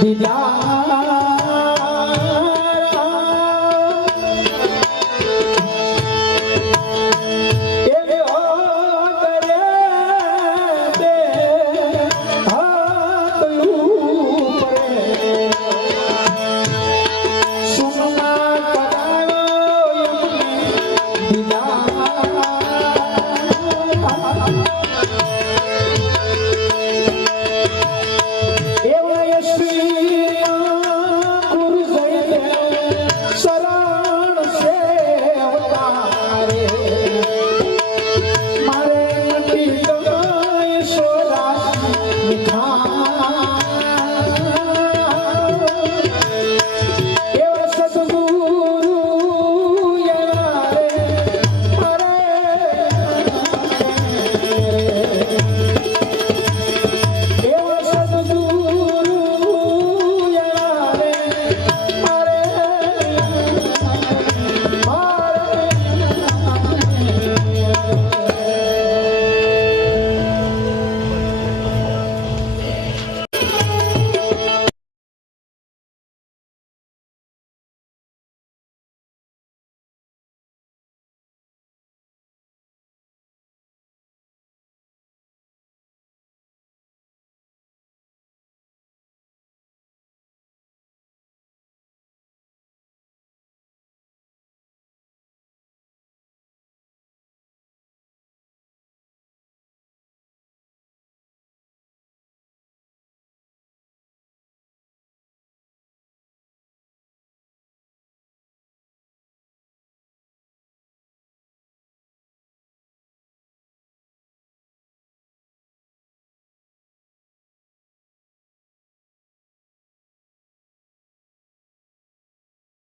Di dalam